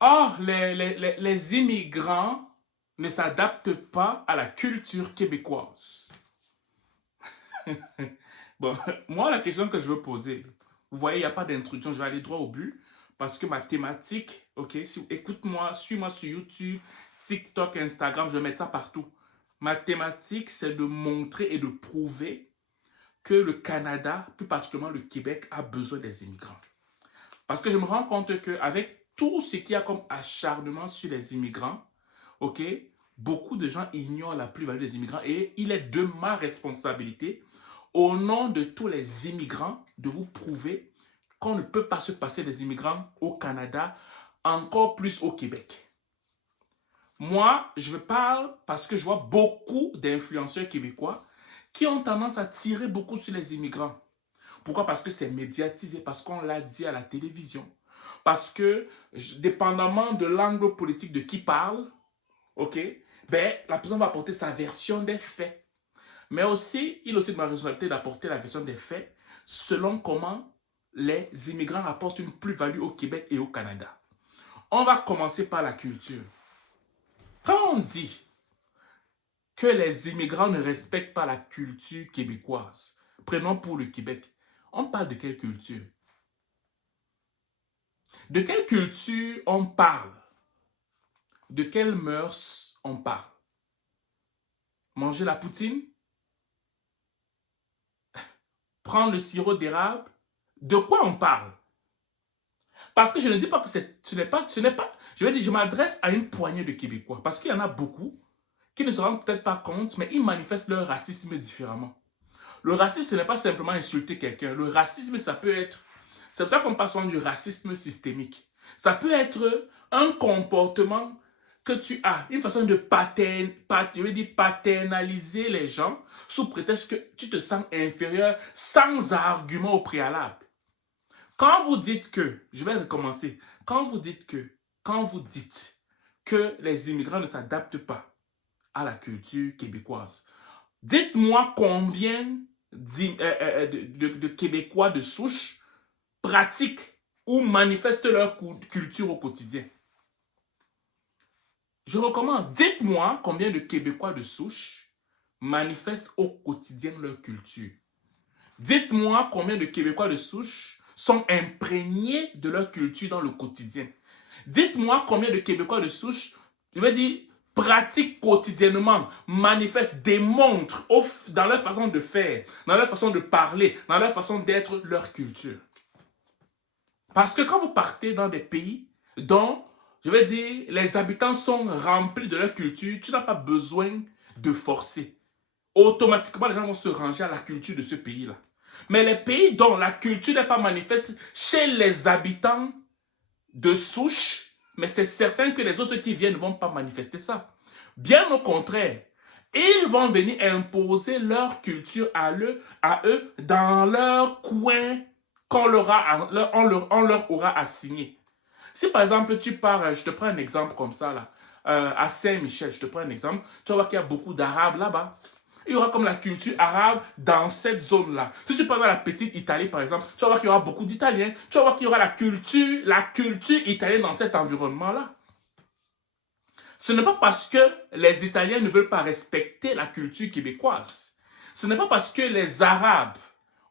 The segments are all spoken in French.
Or, les immigrants ne s'adaptent pas à la culture québécoise. Bon, moi, la question que je veux poser, vous voyez, il n'y a pas d'introduction, je vais aller droit au but, parce que ma thématique, ok, si, écoute-moi, suis-moi sur YouTube, TikTok, Instagram, je vais mettre ça partout. Ma thématique, c'est de montrer et de prouver que le Canada, plus particulièrement le Québec, a besoin des immigrants. Parce que je me rends compte qu'avec tout ce qu'il y a comme acharnement sur les immigrants, ok, beaucoup de gens ignorent la plus-value des immigrants et il est de ma responsabilité, au nom de tous les immigrants, de vous prouver qu'on ne peut pas se passer des immigrants au Canada, encore plus au Québec. Moi, je parle parce que je vois beaucoup d'influenceurs québécois qui ont tendance à tirer beaucoup sur les immigrants. Pourquoi? Parce que c'est médiatisé, parce qu'on l'a dit à la télévision. Parce que, dépendamment de l'angle politique de qui parle, ok, ben, la personne va apporter sa version des faits. Mais aussi, il est aussi de ma responsabilité d'apporter la version des faits selon comment les immigrants apportent une plus-value au Québec et au Canada. On va commencer par la culture. Quand on dit que les immigrants ne respectent pas la culture québécoise, prenons pour le Québec, on parle de quelle culture? De quelle culture on parle? De quelles mœurs on parle? Manger la poutine? Prendre le sirop d'érable? De quoi on parle? Parce que je ne dis pas que ce n'est pas, je vais dire, je m'adresse à une poignée de Québécois, parce qu'il y en a beaucoup qui ne se rendent peut-être pas compte, mais ils manifestent leur racisme différemment. Le racisme, ce n'est pas simplement insulter quelqu'un. Le racisme, ça peut être, c'est pour ça qu'on parle souvent du racisme systémique. Ça peut être un comportement que tu as, une façon de je veux dire, paternaliser les gens sous prétexte que tu te sens inférieur sans argument au préalable. Quand vous dites que, je vais recommencer, quand vous dites que les immigrants ne s'adaptent pas à la culture québécoise, dites-moi combien de Québécois de souche pratiquent ou manifestent leur culture au quotidien. Je recommence. Dites-moi combien de Québécois de souche manifestent au quotidien leur culture. Dites-moi combien de Québécois de souche sont imprégnés de leur culture dans le quotidien. Dites-moi combien de Québécois de souche, je vais dire, pratiquent quotidiennement, manifestent, démontrent dans leur façon de faire, dans leur façon de parler, dans leur façon d'être, leur culture. Parce que quand vous partez dans des pays dont, je vais dire, les habitants sont remplis de leur culture, tu n'as pas besoin de forcer. Automatiquement, les gens vont se ranger à la culture de ce pays-là. Mais les pays dont la culture n'est pas manifeste chez les habitants de souche, mais c'est certain que les autres qui viennent ne vont pas manifester ça. Bien au contraire, ils vont venir imposer leur culture à eux dans leur coin on leur aura assigné. Si par exemple tu pars, je te prends un exemple comme ça là, à Saint-Michel, je te prends un exemple, tu vas voir qu'il y a beaucoup d'Arabes là-bas. Il y aura comme la culture arabe dans cette zone-là. Si tu pars dans la petite Italie, par exemple, tu vas voir qu'il y aura beaucoup d'Italiens. Tu vas voir qu'il y aura la culture italienne dans cet environnement-là. Ce n'est pas parce que les Italiens ne veulent pas respecter la culture québécoise. Ce n'est pas parce que les Arabes,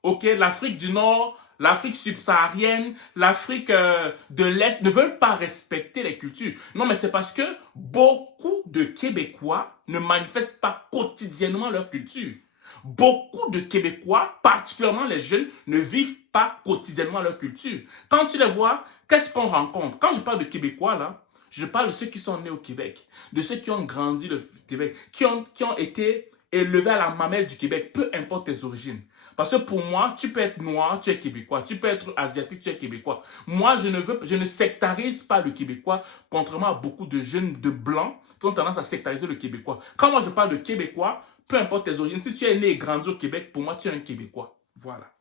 ok, l'Afrique du Nord, l'Afrique subsaharienne, l'Afrique de l'Est ne veulent pas respecter les cultures. Non, mais c'est parce que beaucoup de Québécois ne manifestent pas quotidiennement leur culture. Beaucoup de Québécois, particulièrement les jeunes, ne vivent pas quotidiennement leur culture. Quand tu les vois, qu'est-ce qu'on rencontre? Quand je parle de Québécois, là, je parle de ceux qui sont nés au Québec, de ceux qui ont grandi au Québec, qui ont été élevés à la mamelle du Québec, peu importe tes origines. Parce que pour moi, tu peux être noir, tu es québécois. Tu peux être asiatique, tu es québécois. Moi, je ne sectarise pas le Québécois, contrairement à beaucoup de jeunes de blancs qui ont tendance à sectariser le Québécois. Quand moi je parle de Québécois, peu importe tes origines, si tu es né et grandi au Québec, pour moi, tu es un Québécois. Voilà.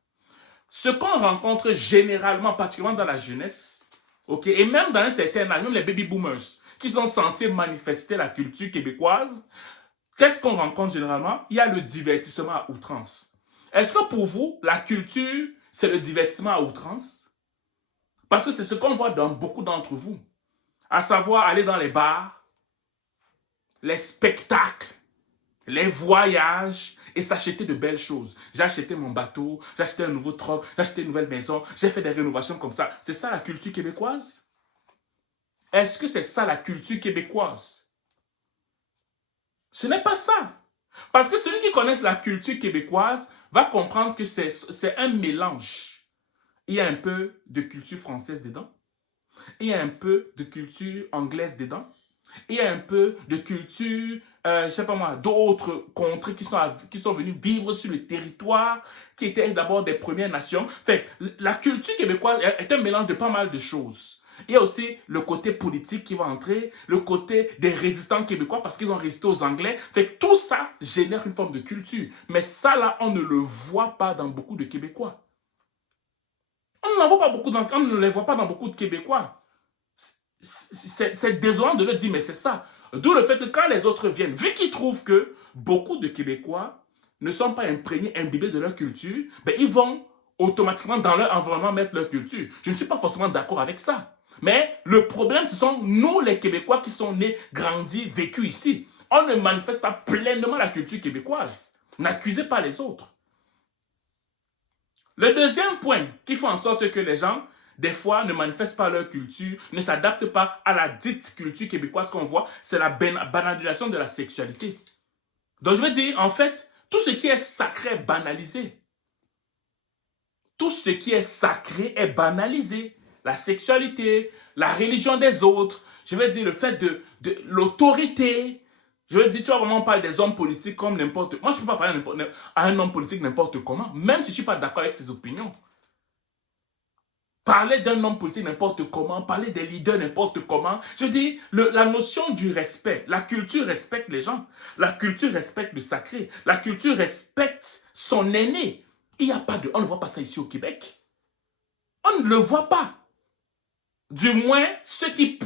Ce qu'on rencontre généralement, particulièrement dans la jeunesse, ok, et même dans un certain âge, même les baby boomers, qui sont censés manifester la culture québécoise, qu'est-ce qu'on rencontre généralement? Il y a le divertissement à outrance. Est-ce que pour vous, la culture, c'est le divertissement à outrance? Parce que c'est ce qu'on voit dans beaucoup d'entre vous. à savoir aller dans les bars, les spectacles, les voyages et s'acheter de belles choses. J'ai acheté mon bateau, j'ai acheté un nouveau troc, j'ai acheté une nouvelle maison, j'ai fait des rénovations comme ça. C'est ça la culture québécoise? Est-ce que c'est ça la culture québécoise? Ce n'est pas ça. Parce que celui qui connaît la culture québécoise va comprendre que c'est un mélange. Il y a un peu de culture française dedans. Il y a un peu de culture anglaise dedans. Il y a un peu de culture, je ne sais pas moi, d'autres contrées qui sont venus vivre sur le territoire, qui étaient d'abord des Premières Nations. Fait, la culture québécoise est un mélange de pas mal de choses. Il y a aussi le côté politique qui va entrer, le côté des résistants québécois parce qu'ils ont résisté aux Anglais. Fait que tout ça génère une forme de culture. Mais ça, là, on ne le voit pas dans beaucoup de Québécois. On ne les voit pas dans beaucoup de Québécois. C'est désolant de le dire, mais c'est ça. D'où le fait que quand les autres viennent, vu qu'ils trouvent que beaucoup de Québécois ne sont pas imprégnés, imbibés de leur culture, ben ils vont automatiquement dans leur environnement mettre leur culture. Je ne suis pas forcément d'accord avec ça. Mais le problème, ce sont nous, les Québécois, qui sont nés, grandis, vécus ici. On ne manifeste pas pleinement la culture québécoise. N'accusez pas les autres. Le deuxième point qui fait en sorte que les gens, des fois, ne manifestent pas leur culture, ne s'adaptent pas à la dite culture québécoise qu'on voit, c'est la banalisation de la sexualité. Donc, je veux dire, en fait, tout ce qui est sacré est banalisé. Tout ce qui est sacré est banalisé. La sexualité, la religion des autres, je veux dire, le fait de l'autorité. Je veux dire, tu vois, vraiment, on parle des hommes politiques comme n'importe... Moi, je ne peux pas parler à un homme politique n'importe comment, même si je ne suis pas d'accord avec ses opinions. Parler d'un homme politique n'importe comment, parler des leaders n'importe comment. Je dis, la notion du respect, la culture respecte les gens. La culture respecte le sacré. La culture respecte son aîné. Il y a pas de... On ne voit pas ça ici au Québec. On ne le voit pas. Du moins, ceux qui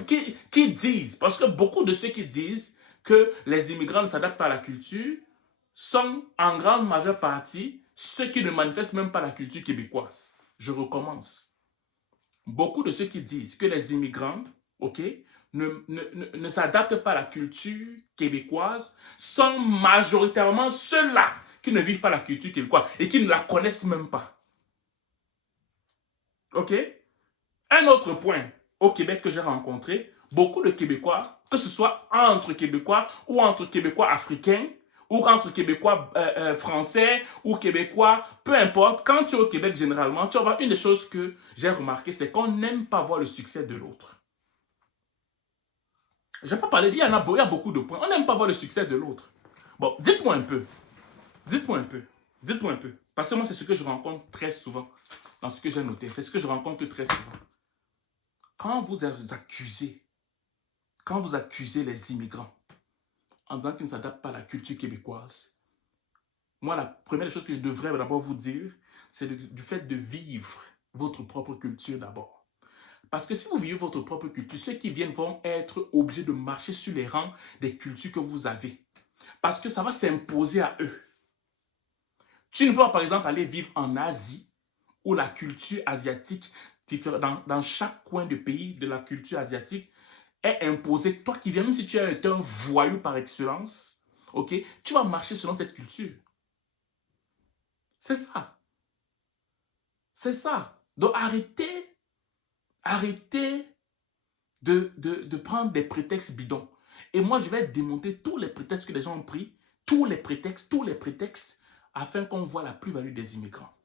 disent, parce que beaucoup de ceux qui disent que les immigrants ne s'adaptent pas à la culture sont en grande majeure partie ceux qui ne manifestent même pas la culture québécoise. Je recommence. Beaucoup de ceux qui disent que les immigrants, ok, ne s'adaptent pas à la culture québécoise sont majoritairement ceux-là qui ne vivent pas la culture québécoise et qui ne la connaissent même pas. Ok? Un autre point au Québec que j'ai rencontré, beaucoup de Québécois, que ce soit entre Québécois ou entre Québécois africains, ou entre Québécois français ou Québécois, peu importe, quand tu es au Québec généralement, tu vas voir une des choses que j'ai remarqué, c'est qu'on n'aime pas voir le succès de l'autre. Je vais pas parler, il y a beaucoup de points. On n'aime pas voir le succès de l'autre. Bon, dites-moi un peu. Dites-moi un peu. Dites-moi un peu. Parce que moi, c'est ce que je rencontre très souvent dans ce que j'ai noté. C'est ce que je rencontre très souvent. Quand vous accusez les immigrants en disant qu'ils ne s'adaptent pas à la culture québécoise, moi, la première chose que je devrais d'abord vous dire, c'est du fait de vivre votre propre culture d'abord. Parce que si vous vivez votre propre culture, ceux qui viennent vont être obligés de marcher sur les rangs des cultures que vous avez. Parce que ça va s'imposer à eux. Tu ne peux pas, par exemple, aller vivre en Asie, où la culture asiatique, dans chaque coin du pays de la culture asiatique, est imposée. Toi qui viens, même si tu es un voyou par excellence, ok, tu vas marcher selon cette culture. C'est ça. C'est ça. Donc arrêtez de prendre des prétextes bidons. Et moi, je vais démonter tous les prétextes que les gens ont pris, tous les prétextes, afin qu'on voit la plus-value des immigrants.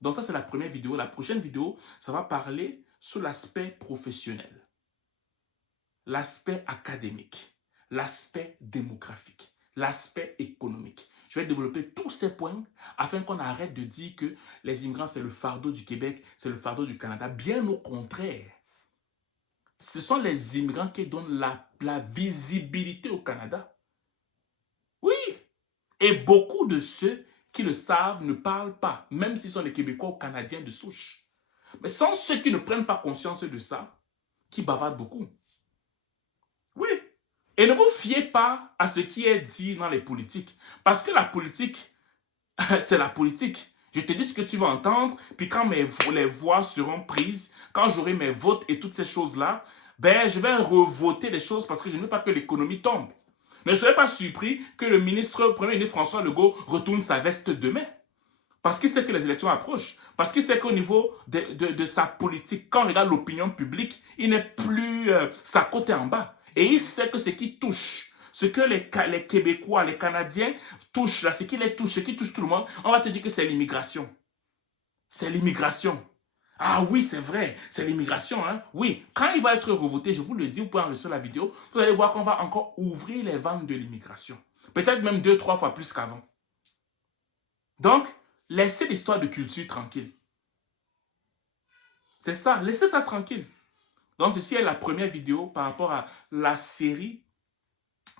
Donc ça, c'est la première vidéo. La prochaine vidéo, ça va parler sur l'aspect professionnel, l'aspect académique, l'aspect démographique, l'aspect économique. Je vais développer tous ces points afin qu'on arrête de dire que les immigrants, c'est le fardeau du Québec, c'est le fardeau du Canada. Bien au contraire. Ce sont les immigrants qui donnent la visibilité au Canada. Oui. Et beaucoup de ceux qui le savent ne parlent pas, même s'ils sont des Québécois ou Canadiens de souche. Mais sont ceux qui ne prennent pas conscience de ça, qui bavardent beaucoup. Oui. Et ne vous fiez pas à ce qui est dit dans les politiques. Parce que la politique, c'est la politique. Je te dis ce que tu vas entendre, puis quand les voix seront prises, quand j'aurai mes votes et toutes ces choses-là, ben, je vais revoter les choses parce que je ne veux pas que l'économie tombe. Ne soyez pas surpris que le Premier ministre François Legault retourne sa veste demain. Parce qu'il sait que les élections approchent. Parce qu'il sait qu'au niveau de sa politique, quand on regarde l'opinion publique, il n'est plus sa côte est en bas. Et il sait que ce qui touche, ce que les Québécois, les Canadiens touchent, là, ce qui les touche, ce qui touche tout le monde, on va te dire que c'est l'immigration. C'est l'immigration. Ah oui, c'est vrai, c'est l'immigration. Hein? Oui, quand il va être revoté, je vous le dis, vous pouvez enregistrer la vidéo, vous allez voir qu'on va encore ouvrir les vannes de l'immigration. Peut-être même 2-3 fois plus qu'avant. Donc, laissez l'histoire de culture tranquille. C'est ça, laissez ça tranquille. Donc, ceci est la première vidéo par rapport à la série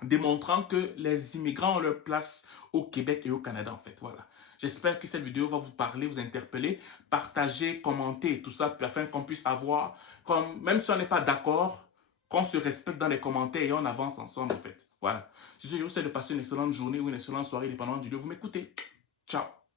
démontrant que les immigrants ont leur place au Québec et au Canada, en fait. Voilà. J'espère que cette vidéo va vous parler, vous interpeller. Partagez, commentez, tout ça, afin qu'on puisse avoir, comme, même si on n'est pas d'accord, qu'on se respecte dans les commentaires et on avance ensemble, en fait. Voilà. Je vous souhaite de passer une excellente journée ou une excellente soirée, dépendamment du lieu où vous m'écoutez. Ciao.